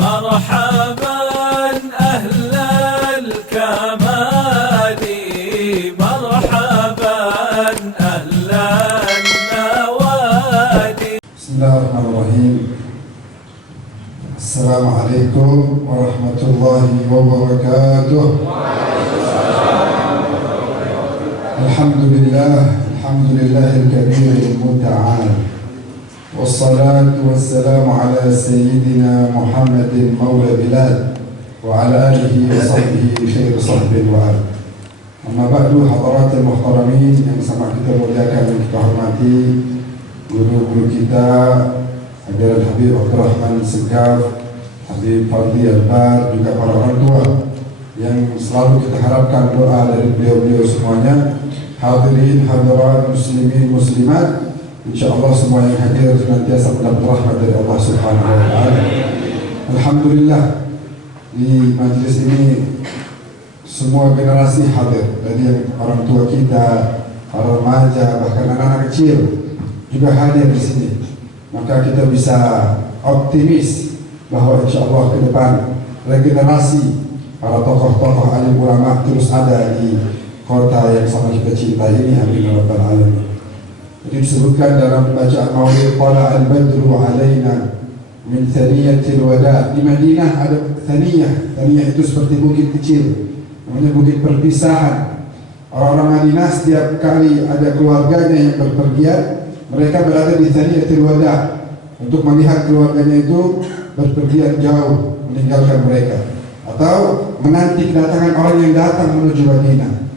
مرحبا أهل الكمال مرحبا أهل النوادي. بسم الله الرحمن الرحيم. السلام عليكم ورحمة الله وبركاته. الحمد لله الكبير المتعال، والصلاة والسلام على سيدنا محمد مولى بلاد وعلى آله وصحبه خير صحبه وآل. Amma ba'du, hadaratul muhtaramin yang sama kita muliakan dan kita hormati, guru-guru kita Adalah Habib Abdurrahman Segaf, Habib Fadli Albar, juga para orang tua yang selalu kita harapkan doa dari beliau-beliau semuanya. Hadirin hadirat muslimin muslimat, insyaallah semua yang hadir senantiasa mendapat rahmat dari Allah Subhanahu wa taala. Alhamdulillah, di majlis ini semua generasi hadir, dari yang orang tua kita, para remaja, bahkan anak-anak kecil juga hadir di sini. Maka kita bisa optimis bahwa insyaallah ke depan regenerasi para tokoh-tokoh alim ulama terus ada di kota yang sama kita cintai ini. Amin ya rabbal alamin. Jadi disebutkan dalam bacaan maulid, qala al-badru alaina min thaniyatil wada. Di Madinah ada thaniyah. Thaniyah itu seperti bukit kecil, namanya bukit perpisahan. Orang-orang Madinah setiap kali ada keluarganya yang berpergian, mereka berada di thaniyatil wada untuk melihat keluarganya itu berpergian jauh meninggalkan mereka, atau menanti kedatangan orang yang datang menuju Madinah.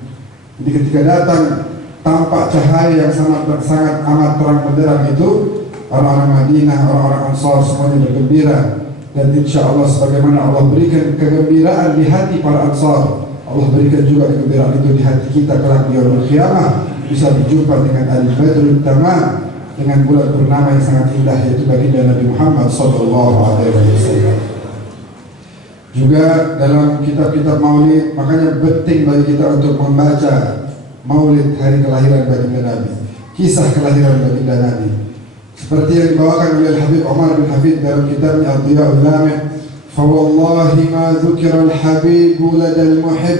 Jadi ketika datang tampak cahaya yang sangat amat terang benderang itu, orang-orang Madinah, orang-orang Ansar semuanya bergembira. Dan insya Allah sebagaimana Allah berikan kegembiraan di hati para Ansar, Allah berikan juga kegembiraan itu di hati kita kelak di yaumul qiyamah, bisa berjumpa dengan al-badrul tamam, dengan bulan purnama yang sangat indah, yaitu baginda Nabi Muhammad sallallahu alaihi wasallam. Juga dalam kitab-kitab maulid, makanya penting bagi kita untuk membaca maulid hari kelahiran baginda Nabi, kisah kelahiran baginda Nabi, seperti yang dibawakan oleh Habib Umar bin Hafid dalam kitabnya Ad-Diya'ul Lamih. Fawallahi ma dzukira al-habib ladal muhib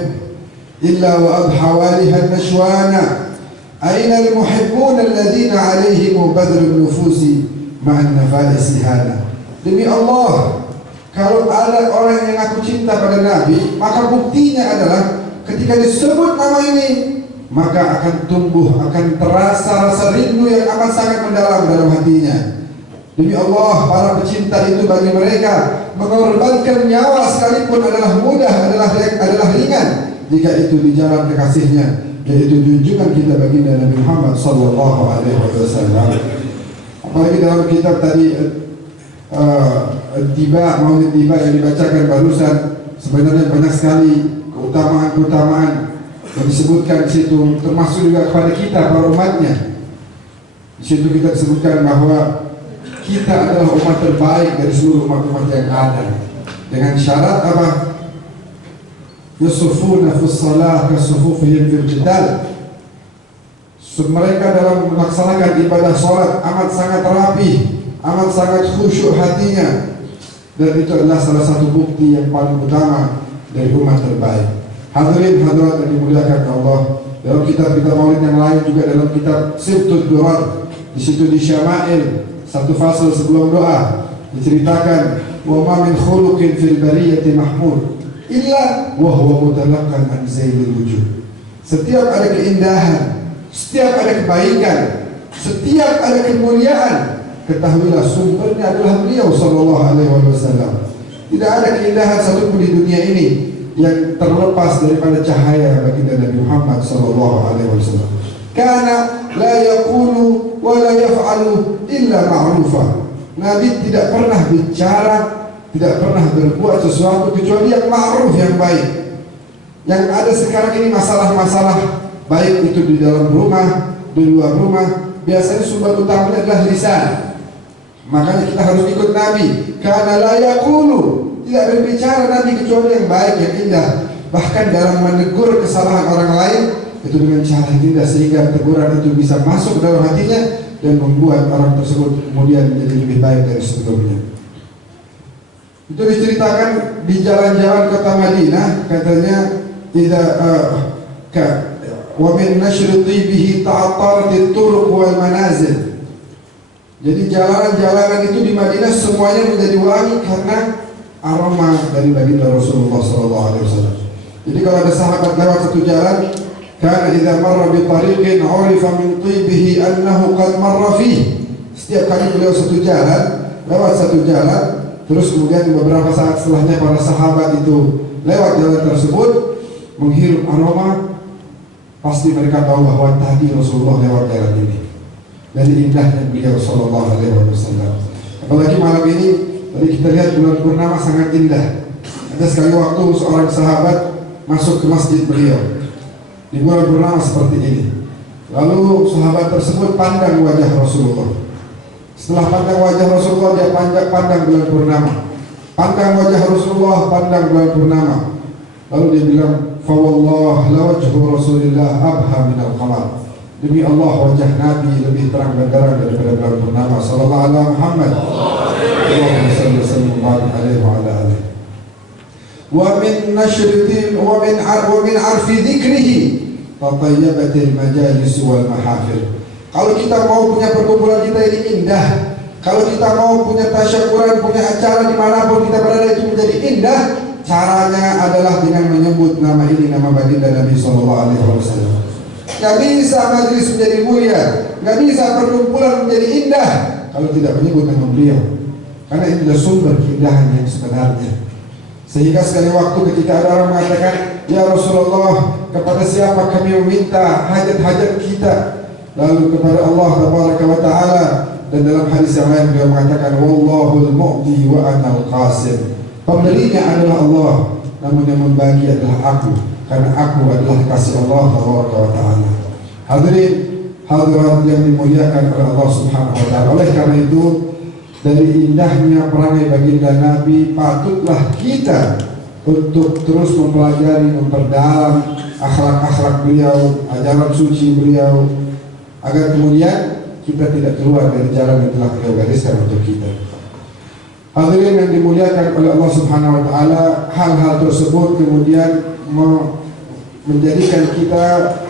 illa wa adha waliha nashwana aina al-muhibbun alladhina alaihim badrun nufusi ma'an nafais hana. Demi Allah, kalau ada orang yang aku cinta pada Nabi, maka buktinya adalah ketika disebut nama ini, maka akan tumbuh, akan terasa rasa rindu yang amat sangat mendalam dalam hatinya. Demi Allah, para pecinta itu bagi mereka mengorbankan nyawa sekalipun adalah mudah, adalah ringan jika itu di jalan kekasihnya, yaitu junjungan kita baginda Nabi Muhammad sallallahu alaihi wasallam. Apalagi dalam kitab tadi Tiba, maulid tiba yang dibacakan barusan, sebenarnya banyak sekali keutamaan-keutamaan yang disebutkan di situ, termasuk juga kepada kita para umatnya. Di situ kita disebutkan bahwa kita adalah umat terbaik dari seluruh umat-umat yang ada, dengan syarat apa? Yusufuna fis salah kasufufihim fil qital. Mereka dalam melaksanakan ibadah salat amat sangat rapi, amat sangat khusyuk hatinya. Dan itu adalah salah satu bukti yang paling utama dari umat terbaik. Hadirin hadirat yang dimuliakan Allah, dalam kitab-kitab maulid yang lain, juga dalam kitab Sibtud Durar, di situ di Syama'il, satu fasal sebelum doa, diceritakan wa ma min khuluqin fil bariyati mahmud illa wa huwa mutalaqqan an zailil wujuh. Setiap ada keindahan, setiap ada kebaikan, setiap ada kemuliaan, ketahuilah sumbernya adalah beliau sallallahu alaihi wasallam. Tidak ada keindahan satupun di dunia ini yang terlepas daripada cahaya baginda Nabi Muhammad sallallahu alaihi wasallam. Karena la yaqulu wa la yaf'alu illa ma'rufa. Nabi tidak pernah bicara, tidak pernah berbuat sesuatu kecuali yang ma'ruf, yang baik. Yang ada sekarang ini masalah-masalah, baik itu di dalam rumah, di luar rumah, biasanya sumber utamanya adalah lisan. Makanya kita harus ikut Nabi. Karena la yaqulu, tidak berbicara Nabi kecuali yang baik, yang indah. Bahkan dalam menegur kesalahan orang lain itu dengan cara yang indah, sehingga teguran itu bisa masuk ke dalam hatinya dan membuat orang tersebut kemudian menjadi lebih baik dari sebelumnya. Itu diceritakan di jalan-jalan kota Madinah, katanya wa min nashri tibihi ta'attarat at-turuq wal manazil. Jadi jalanan-jalanan itu di Madinah semuanya menjadi wangi karena aroma dari baginda Rasulullah SAW. Jadi kalau ada sahabat lewat satu jalan, kana idza marra bi tariqin 'urifa min tibihi annahu qad marra fihi. Setiap kali beliau lewat satu jalan, terus kemudian beberapa saat setelahnya para sahabat itu lewat jalan tersebut menghirup aroma, pasti mereka tahu bahwa tadi Rasulullah lewat jalan ini. Dari indahnya beliau sallallahu alaihi wasallam. Apalagi malam ini, tadi kita lihat bulan purnama sangat indah. Ada sekali waktu seorang sahabat masuk ke masjid beliau di bulan purnama seperti ini. Lalu sahabat tersebut pandang wajah Rasulullah. Setelah pandang wajah Rasulullah, dia pandang bulan purnama. Pandang wajah Rasulullah, pandang bulan purnama. Lalu dia bilang, fa wallah la wajhu Rasulillah abha minal qamar. Demi Allah, wajah Nabi lebih terang benderang daripada bulan purnama. Sallallahu alaihi Muhammad. Allahumma salli wa sallim wa barik alaihi wa ala alihi. Wa min nashritin wa min arfi dzikrihi tatayyabatil majalis wal mahafil. Kalau kita mau punya perkumpulan kita ini indah, kalau kita mau punya tasyakuran, punya acara dimanapun kita berada itu menjadi indah, caranya adalah dengan menyebut nama ini, nama baginda Nabi Sallallahu Alaihi Wasallam. Gak bisa majlis menjadi mulia, gak bisa perkumpulan menjadi indah kalau tidak menyebut nama beliau, karena ini adalah sumber keindahan yang sebenarnya. Sehingga sekali waktu ketika ada orang mengatakan, ya Rasulullah, kepada siapa kami meminta hajat-hajat kita? Lalu kepada Allah Tabaraka wa Ta'ala. Dan dalam hadis yang lain beliau mengatakan, wallahul mu'ti wa anal qasim. Pemberinya adalah Allah, namun yang membagi adalah aku, karena aku adalah kasih Allah Tabaraka wa Ta'ala. Hadirin hadirat yang dimuliakan oleh Allah Subhanahu wa Ta'ala. Oleh karena itu, dari indahnya perangai baginda Nabi, patutlah kita untuk terus mempelajari, memperdalam akhlak-akhlak beliau, ajaran suci beliau, agar kemudian kita tidak keluar dari jalan yang telah beliau gariskan untuk kita. Hadirin yang dimuliakan oleh Allah Subhanahu wa Ta'ala, hal-hal tersebut kemudian menjadikan kita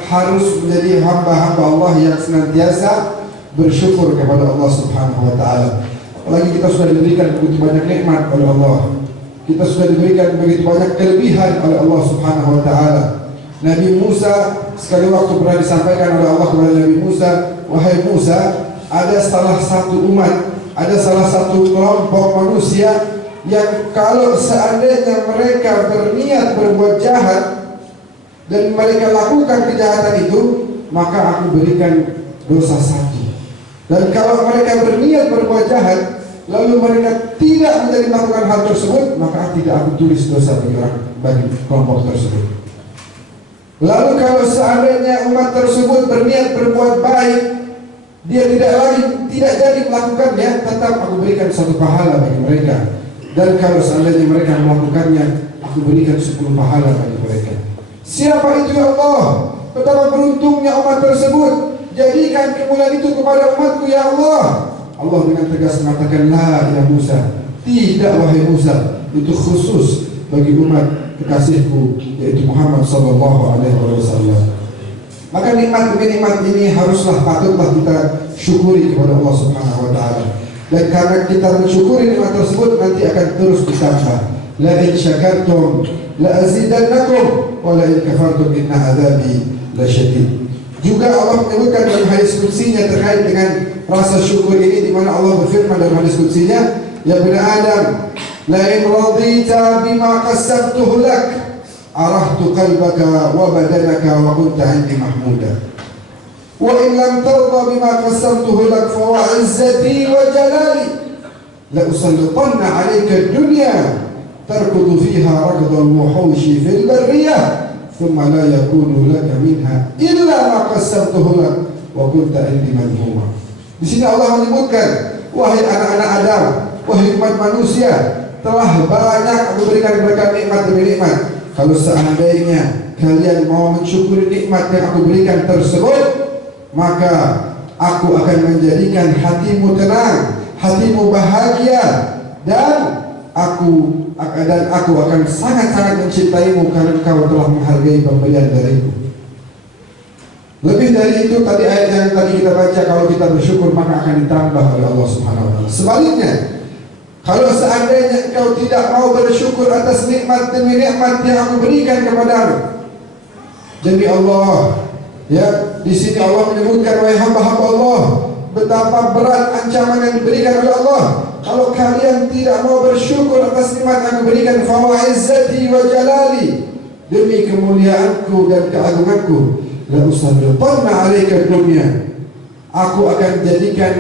harus menjadi hamba-hamba Allah yang senantiasa bersyukur kepada Allah Subhanahu wa Ta'ala. Apalagi kita sudah diberikan begitu banyak nikmat oleh Allah, kita sudah diberikan begitu banyak kelebihan oleh Allah Subhanahu wa Ta'ala. Nabi Musa sekali waktu pernah disampaikan oleh Allah kepada Nabi Musa, wahai Musa, ada salah satu umat, ada salah satu kelompok manusia yang kalau seandainya mereka berniat berbuat jahat dan mereka lakukan kejahatan itu, maka aku berikan dosa satu. Dan kalau mereka berniat berbuat jahat, lalu mereka tidak menjadi melakukan hal tersebut, maka tidak aku tulis dosa bagi kelompok tersebut. Lalu kalau seandainya umat tersebut berniat berbuat baik, dia tidak jadi melakukannya, tetap aku berikan satu pahala bagi mereka. Dan kalau seandainya mereka melakukannya, aku berikan 10 pahala bagi mereka. Siapa itu ya Allah? Betapa beruntungnya umat tersebut. Jadikan kemuliaan itu kepada umatku ya Allah. Allah dengan tegas mengatakan, la ya Musa, tidak wahai Musa, itu khusus bagi umat kekasihku yaitu Muhammad sallallahu alaihi wasallam. Maka nikmat-nikmat ini haruslah, patutlah kita syukuri kepada Allah Subhanahu wa Ta'ala. Dan karena kita mensyukuri nikmat tersebut, nanti akan terus ditambah. La in syakartum la azidannakum wa la in kafartum inna adzabi lasyadid. Juga Allah menyebutkan dalam hadis qudsinya terkait dengan rasa syukur ini, di mana Allah berfirman dalam hadis qudsinya, ya bani Adam, la in radita bima qasamtuhu lak arahtu qalbaka wa badanaka wa kunta 'indi mahmuda. Wa in lam tarda bima qasamtuhu lak fa wa 'izzati wa jalali la usallitanna 'alayka ad-dunya tarkudu fiha ragdal wuhushi fil barriyah thumma la yakunu laka minha illa ma qasamtuhu lak wa kunta 'indi madhuma. Di sini Allah menyebutkan, wahai anak-anak Adam, wahai umat manusia, telah banyak aku berikan kepada nikmat demi nikmat. Kalau seandainya kalian mau mensyukuri nikmat yang aku berikan tersebut, maka aku akan menjadikan hatimu tenang, hatimu bahagia, dan aku akan sangat-sangat mencintaimu karena engkau telah menghargai pemberian dariku. Lebih dari itu, tadi ayat yang tadi kita baca, kalau kita bersyukur maka akan ditambah oleh Allah Subhanahu wa taala. Sebaliknya, kalau seandainya engkau tidak mau bersyukur atas nikmat demi nikmat yang aku berikan kepadamu, demi Allah, ya, di sini Allah menyebutkan, wahai hamba-hamba Allah, betapa berat ancaman yang diberikan oleh Allah. Kalau kalian tidak mau bersyukur atas nikmat yang aku berikan, fa wa izzati wa jalali, demi kemuliaanku dan keagunganku, la usallitanna 'alaika dunya, aku akan jadikan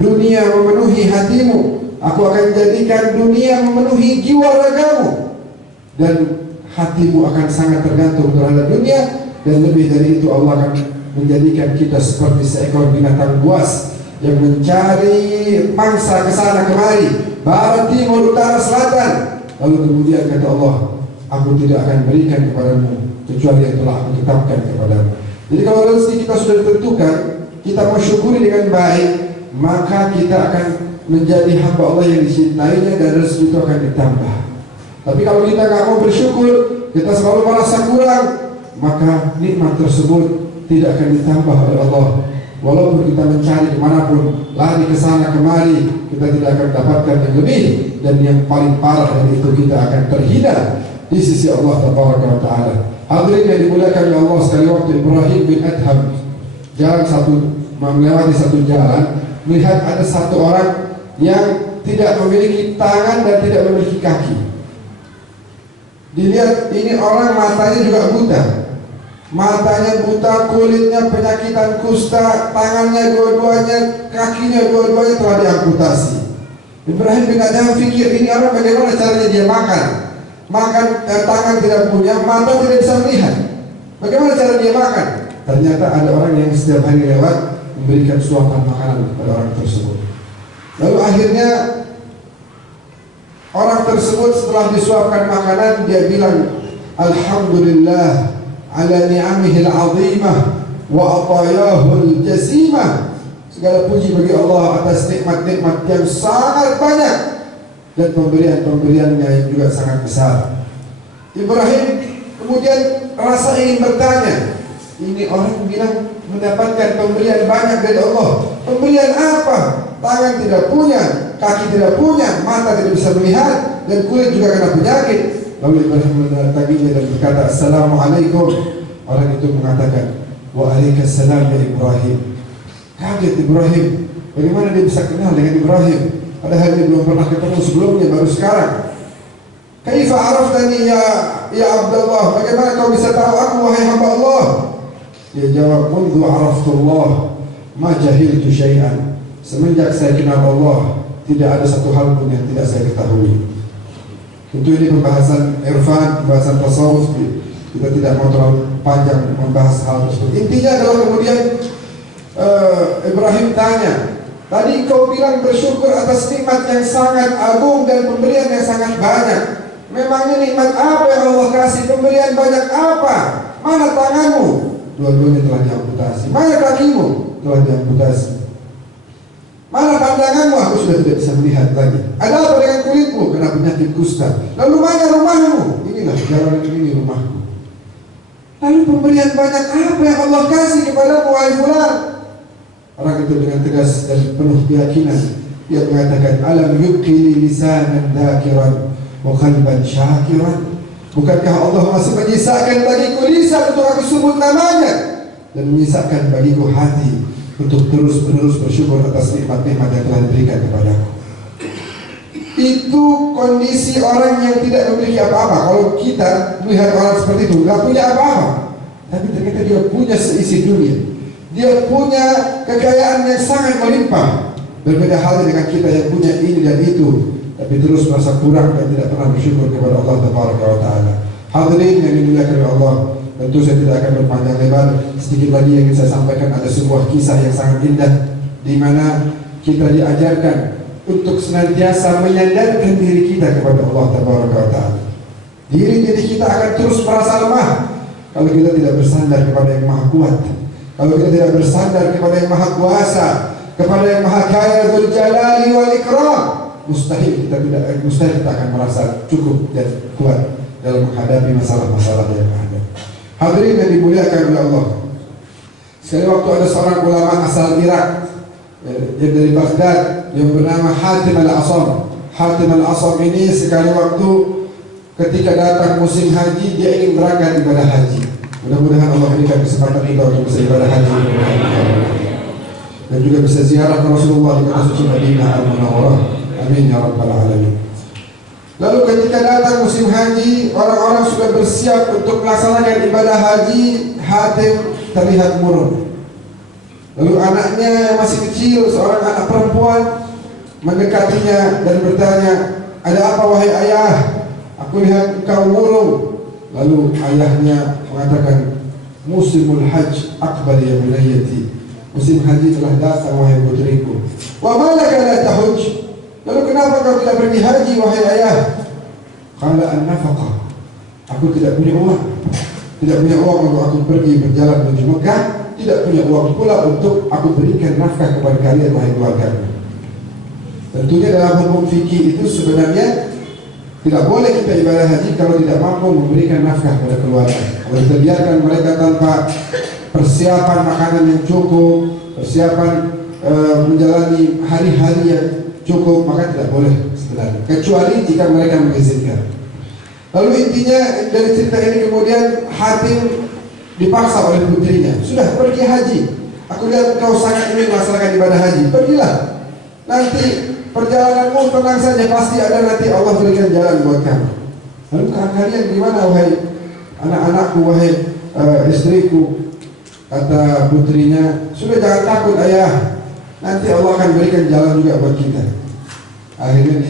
dunia memenuhi hatimu, aku akan jadikan dunia memenuhi jiwa ragamu, dan hatimu akan sangat tergantung terhadap dunia. Dan lebih dari itu, Allah akan menjadikan kita seperti seekor binatang buas yang mencari mangsa ke sana kemari, barat, timur, utara, selatan. Lalu kemudian kata Allah, aku tidak akan berikan kepadamu kecuali yang telah aku tetapkan kepadamu. Jadi kalau rezeki kita sudah ditentukan, kita mau syukuri dengan baik, maka kita akan menjadi hamba Allah yang dicintainya, dan rezeki itu akan ditambah. Tapi kalau kita nggak mau bersyukur, kita selalu merasa kurang, maka nikmat tersebut tidak akan ditambah oleh Allah. Walaupun kita mencari kemanapun, lari ke sana kemari, kita tidak akan dapatkan yang lebih, dan yang paling parah dari itu, kita akan terhina di sisi Allah Tabaraka wa Ta'ala. Hadirin yang dimuliakan oleh Allah, sekali waktu Ibrahim bin Adham melewati satu jalan, melihat ada satu orang yang tidak memiliki tangan dan tidak memiliki kaki. Dilihat ini orang matanya juga buta, matanya buta, kulitnya penyakitan kusta, tangannya dua-duanya, kakinya dua-duanya telah diamputasi. Ibrahim bin Adham fikir, ini orang bagaimana caranya dia makan, tangan tidak punya, mata tidak bisa melihat, bagaimana cara dia makan? Ternyata ada orang yang setiap hari lewat memberikan suapan makanan kepada orang tersebut. Lalu akhirnya orang tersebut setelah disuapkan makanan, dia bilang, alhamdulillah ala ni'amihil azimah wa atayahul jasimah, segala puji bagi Allah atas nikmat-nikmat yang sangat banyak dan pemberian-pemberiannya yang juga sangat besar. Ibrahim kemudian rasa ingin bertanya, ini orang bilang mendapatkan pemberian banyak dari Allah, pemberian apa? Tangan tidak punya, kaki tidak punya, mata tidak bisa melihat, dan kulit juga kena penyakit. Lalu Ibrahim mendatanginya dan berkata, Assalamualaikum. Orang itu mengatakan, Waalaikumsalam ya Ibrahim. Kaget Ibrahim, bagaimana dia bisa kenal dengan Ibrahim, padahal dia belum pernah ketemu sebelumnya, baru sekarang. Kaifa araftani ya Abdullah, bagaimana kau bisa tahu aku, wahai hamba Allah? Dia jawab, mundu araftullah ma jahiltu syai'an, semenjak saya kenal Allah, tidak ada satu hal pun yang tidak saya ketahui. Tentu ini pembahasan irfan, pembahasan tasawuf, kita tidak mau terlalu panjang membahas hal tersebut. Intinya adalah kemudian Ibrahim tanya, tadi kau bilang bersyukur atas nikmat yang sangat agung dan pemberian yang sangat banyak. Memangnya nikmat apa yang Allah kasih? Pemberian banyak apa? Mana tanganmu? Dua-duanya telah diamputasi. Mana kakimu? Telah diamputasi. Mana pandanganmu? Aku sudah tidak bisa melihat lagi. Ada apa dengan kulitmu? Kena penyakit kusta. Lalu mana rumahmu? Inilah jalan ini rumahku. Lalu pemberian banyak apa yang Allah kasih kepadamu, wahai fulan? Orang itu dengan tegas dan penuh keyakinan, dia mengatakan, alam yubqili lisanan dhakiran wa qalban syakiran. Bukankah Allah masih menyisakan bagiku lisan untuk aku sebut namanya, dan menyisakan bagiku hati untuk terus-menerus bersyukur atas nikmat-nikmat yang telah diberikan kepadaku. Itu kondisi orang yang tidak memiliki apa-apa. Kalau kita melihat orang seperti itu, nggak punya apa-apa, tapi ternyata dia punya seisi dunia, dia punya kekayaan yang sangat melimpah. Berbeda halnya dengan kita yang punya ini dan itu, tapi terus merasa kurang dan tidak pernah bersyukur kepada Allah Taala. Hadirin yang dimuliakan oleh Allah, tentu saya tidak akan berpanjang lebar. Sedikit lagi yang ingin saya sampaikan, ada sebuah kisah yang sangat indah, di mana kita diajarkan untuk senantiasa menyandarkan diri kita kepada Allah Taala. Diri kita akan terus merasa lemah kalau kita tidak bersandar kepada yang Maha Kuat, kalau kita tidak bersandar kepada yang Maha Kuasa, kepada yang Maha Kaya, Dzul Jalali wal Ikram. mustahil kita akan merasa cukup dan kuat dalam menghadapi masalah-masalah yang ada. Hadirin yang dimuliakan oleh Allah. Sekali waktu ada seorang ulama asal Irak yang dari Baghdad yang bernama Hatim al-Asam. Hatim al-Asam ini sekali waktu ketika datang musim haji dia ingin berangkat ibadah haji. Mudah-mudahan Allah berikan kesempatan kita untuk bisa ibadah haji dan juga bisa ziarah ke Rasulullah di kota suci Madinah Al-Munawwarah. Amin ya rabbal alamin. Lalu ketika datang musim haji, orang-orang sudah bersiap untuk melaksanakan ibadah haji. Hatim terlihat murung. Lalu anaknya yang masih kecil, seorang anak perempuan, mendekatinya dan bertanya, "Ada apa wahai ayah? Aku lihat engkau murung." Lalu ayahnya mengatakan, "Musimul hajj aqbal ya bunayyati." Musim haji telah datang wahai putriku. "Wa ma laka la tahujj?" Lalu kenapa kau tidak pergi haji wahai ayah? Qala an-nafaqah. Aku tidak punya uang. Tidak punya uang untuk aku pergi berjalan menuju Mekah. Tidak punya uang pula untuk aku berikan nafkah kepada kalian wahai keluargaku. Tentunya dalam hukum fikih itu sebenarnya tidak boleh kita ibadah haji kalau tidak mampu memberikan nafkah kepada keluarga. Kalau kita biarkan mereka tanpa persiapan makanan yang cukup, persiapan menjalani hari-hari yang cukup, maka tidak boleh sebenarnya, kecuali jika mereka mengizinkan. Lalu intinya dari cerita ini kemudian Hatim dipaksa oleh putrinya, "Sudah pergi haji. Aku lihat kau sangat ingin melaksanakan ibadah haji. Pergilah. Nanti perjalananmu tenang saja, pasti ada nanti Allah berikan jalan buat kamu." Lalu kalian gimana wahai anak-anakku, wahai istriku? Kata putrinya, "Sudah jangan takut ayah. Nanti Allah akan berikan jalan juga buat kita." Akhirnya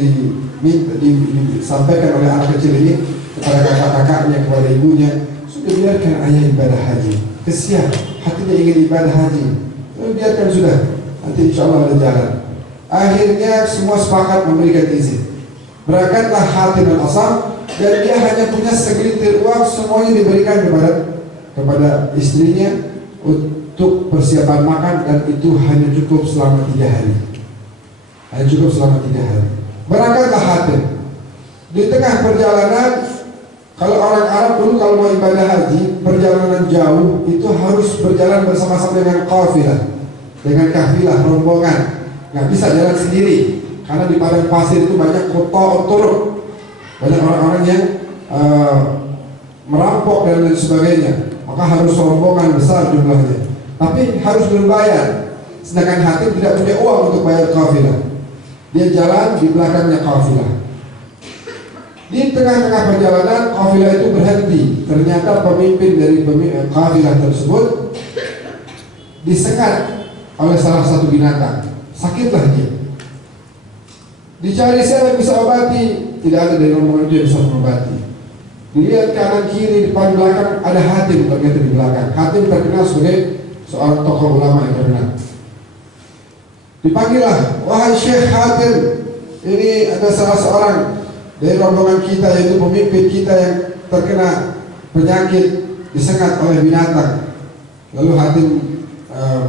disampaikan oleh anak kecil ini kepada kakak-kakaknya, kepada ibunya, "Sudah biarkan ayah ibadah haji. Kesian, hatinya ingin ibadah haji. Lalu biarkan sudah, nanti insya Allah ada jalan." Akhirnya semua sepakat memberikan izin. Berangkatlah Hatim al-Asam dan dia hanya punya segelintir uang, semuanya diberikan kepada istrinya untuk persiapan makan, dan itu hanya cukup selama 3 hari. Hanya cukup selama 3 hari. Berangkatlah Hatim. Di tengah perjalanan, kalau orang Arab dulu kalau mau ibadah haji, perjalanan jauh itu harus berjalan bersama-sama dengan qafilah, dengan kafilah, rombongan. Nggak bisa jalan sendiri, karena di padang pasir itu banyak kota otorok, banyak orang-orang yang merampok dan lain sebagainya. Maka harus rombongan besar jumlahnya, tapi harus berbayar. Sedangkan Hatim tidak punya uang untuk bayar kafilah. Dia jalan di belakangnya kafilah. Di tengah-tengah perjalanan kafilah itu berhenti. Ternyata pemimpin dari kafilah tersebut disengat oleh salah satu binatang. Sakitlah dia. Dicari siapa yang bisa obati, tidak ada dari rombongan itu yang bisa mengobati. Dilihat kanan kiri depan belakang, ada Hatim ternyata di belakang. Hatim terkenal sebagai seorang tokoh ulama yang terkenal. Dipanggillah, "Wahai Syekh Hatim, ini ada salah seorang dari rombongan kita, yaitu pemimpin kita yang terkena penyakit, disengat oleh binatang." Lalu Hatim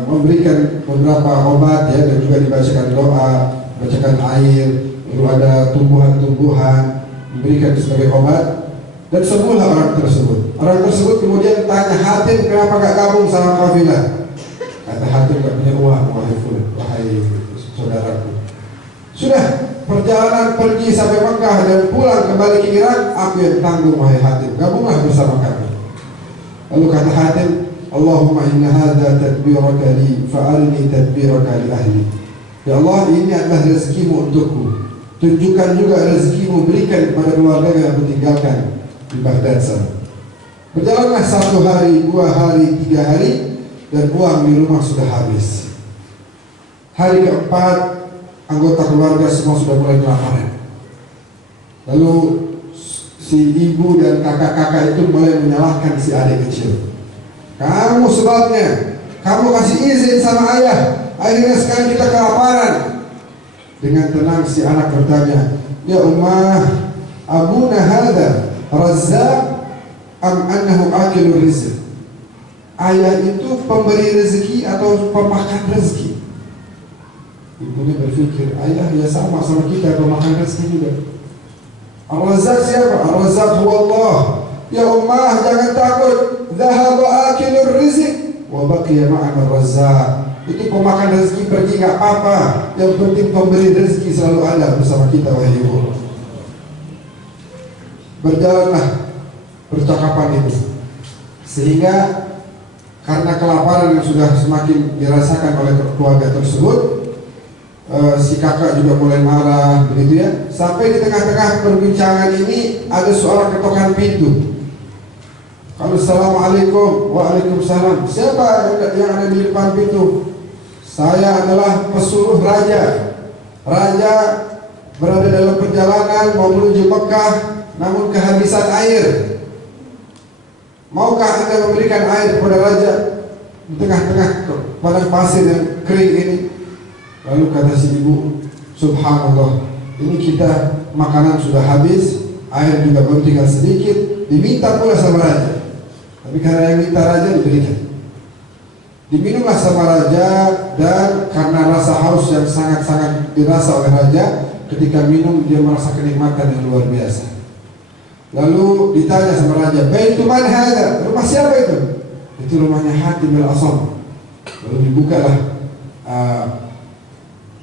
memberikan beberapa obat ya, dan juga dibacakan doa, bacakan air, lalu ada tumbuhan-tumbuhan diberikan sebagai obat. Dan sembuhlah orang tersebut. Orang tersebut kemudian tanya, "Hatim, kenapa gak gabung sama kafilah?" Kata Hatim, "Gak punya uang, wahai saudaraku. Sudah perjalanan pergi sampai Mekah dan pulang kembali ke Irak, aku yang tanggung wahai Hatim. Gabunglah bersama kami." Lalu kata Hatim, "Allahumma inna hadha tadbiraka li fa'alni tadbiraka li ahli." Ya Allah, ini adalah rezekimu untukku. Tunjukkan juga rezekimu, berikan kepada keluarga yang aku tinggalkan di Baghdad sana. Berjalanlah 1 hari, 2 hari, 3 hari, dan uang di rumah sudah habis. Hari keempat, anggota keluarga semua sudah mulai kelaparan. Lalu si ibu dan kakak-kakak itu mulai menyalahkan si adik kecil. "Kamu sebabnya, kamu kasih izin sama ayah, akhirnya sekarang kita kelaparan." Dengan tenang si anak bertanya, "Ya ummah, abuna hadha razzaq am annahu akilur rizq?" Ayah itu pemberi rezeki atau pemakan rezeki? Ibunya berpikir, ayah ya sama kita pemakan rezeki juga. Ar-Razzaq siapa? Ar-Razzaq huwa Allah. Ya ummah, jangan takut. Dhahaba akilur rizq wa baqiya ma'ana ar-Razzaq. Itu pemakan rezeki pergi nggak apa-apa. Yang penting pemberi rezeki selalu ada bersama kita, wahai ibu. Berjalanlah percakapan itu, sehingga karena kelaparan yang sudah semakin dirasakan oleh keluarga tersebut, si kakak juga mulai marah, begitu ya. Sampai di tengah-tengah perbincangan ini ada suara ketokan pintu. Kalau assalamualaikum, waalaikumsalam. Siapa yang ada di depan pintu? Saya adalah pesuruh raja. Raja berada dalam perjalanan mau menuju Mekah, namun kehabisan air. Maukah Anda memberikan air kepada raja di tengah-tengah padang pasir yang kering ini? Lalu kata si ibu, subhanallah, ini kita makanan sudah habis, air juga baru tinggal sedikit, diminta pula sama raja. Tapi karena yang minta raja diberikan. Diminumlah sama raja, dan karena rasa haus yang sangat-sangat dirasa oleh raja, ketika minum dia merasa kenikmatan yang luar biasa. Lalu ditanya sama raja, "Baitu man hadza?" Rumah siapa itu? Itu rumahnya Hatim al-Asam. Lalu dibukalah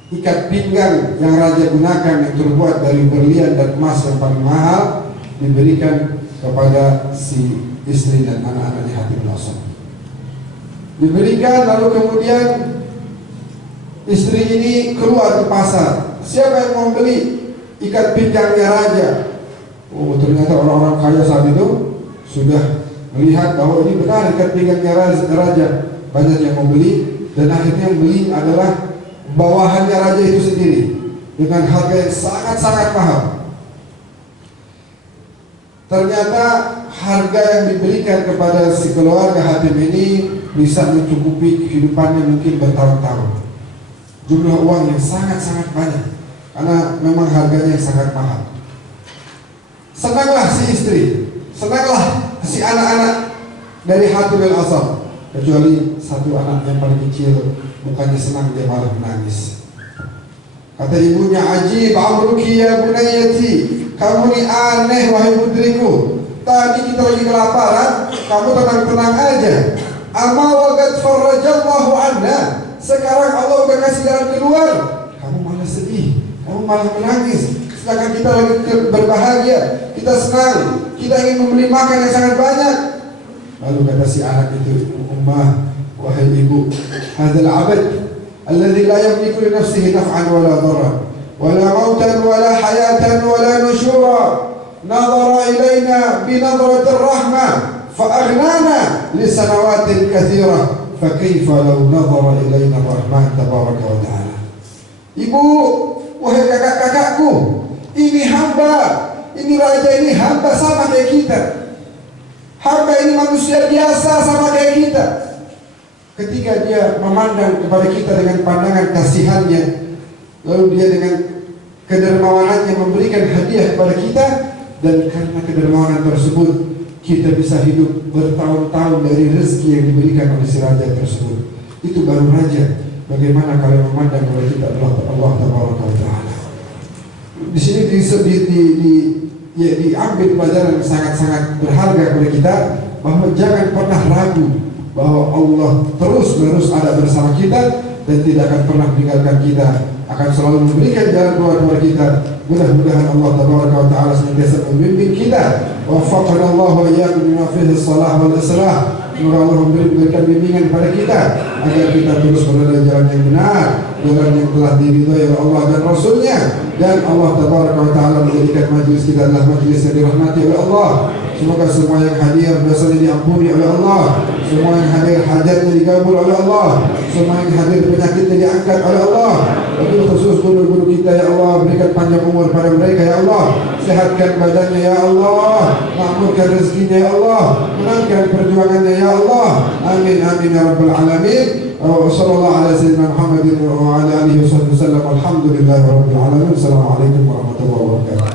ikat pinggang yang raja gunakan yang terbuat dari berlian dan emas yang paling mahal, diberikan kepada si istri dan anak-anaknya Hatim al-Asam. Diberikan, lalu kemudian istri ini keluar ke pasar. Siapa yang mau beli ikat pinggangnya raja? Oh, ternyata orang-orang kaya saat itu sudah melihat bahwa ini benar ikat pinggangnya raja. Banyak yang mau beli, dan akhirnya yang beli adalah bawahannya raja itu sendiri dengan harga yang sangat-sangat mahal. Ternyata harga yang diberikan kepada si keluarga Hatim ini bisa mencukupi kehidupannya mungkin bertahun-tahun. Jumlah uang yang sangat-sangat banyak, karena memang harganya sangat mahal. Senanglah si istri, senanglah si anak-anak dari Hatim al-Asam, kecuali satu anak yang paling kecil, bukannya senang, dia malah menangis. Kata ibunya, "Ajib amruki ya bunayyati, kamu ni aneh wahai putriku. Tadi kita lagi kelaparan, kamu tenang-tenang aja. Amma waqad farrajallahu anna, sekarang Allah udah kasih jalan keluar, kamu malah sedih, kamu malah menangis. Sedangkan kita lagi berbahagia, kita senang, kita ingin membeli makan yang sangat banyak." Lalu kata si anak itu, "Ummah, wahai ibu, hadzal 'abd alladzi la yamliku li nafsihi naf'an wala dharran wala mautan wala hayatan wala nusyura, nadhara ilaina bi nadratir rahmah fa aghnana li sanawatin katsirah, fa kaifa law nadhara ilaina ar-rahman tabaraka wa ta'ala." Ibu, wahai kakak-kakakku, ini hamba, ini raja, ini hamba sama kayak kita. Hamba ini manusia biasa sama kayak kita. Ketika dia memandang kepada kita dengan pandangan kasihannya, lalu dia dengan kedermawanannya memberikan hadiah kepada kita, dan karena kedermawanan tersebut kita bisa hidup bertahun-tahun dari rezeki yang diberikan oleh si raja tersebut. Itu baru raja. Bagaimana kalau memandang kepada kita Allah Tabaraka wa Ta'ala? Di sini diambil pelajaran yang sangat-sangat berharga kepada kita, bahwa jangan pernah ragu bahwa Allah terus-menerus ada bersama kita dan tidak akan pernah meninggalkan kita, akan selalu memberikan jalan keluar kepada kita. Mudah-mudahan Allah Tabaraka wa Ta'ala senantiasa membimbing kita. Waffaqana Allah wa iyyakum bima fihi shalah wal islah. Semoga Allah memberikan bimbingan kepada kita agar kita terus berada jalan yang benar, jalan yang telah diridhai oleh Allah dan Rasulnya, dan Allah Tabaraka wa Ta'ala menjadikan majlis kita adalah majlis yang dirahmati oleh Allah. Semoga semua yang hadir dosanya diampuni oleh Allah, semua yang hadir hajatnya dikabul oleh Allah, semua yang hadir penyakitnya diangkat oleh Allah. Wabil khusus guru-guru kita ya Allah, berikan panjang umur pada mereka ya Allah, sehatkan badannya ya Allah, makmurkan rezekinya ya Allah, menangkan perjuangannya ya Allah. Amin amin ya rabbal alamin. Wassallallahu ala sayyidina Muhammadin wa ala alihi wasallam. Alhamdulillahirabbil alamin. Assalamualaikum warahmatullahi wabarakatuh.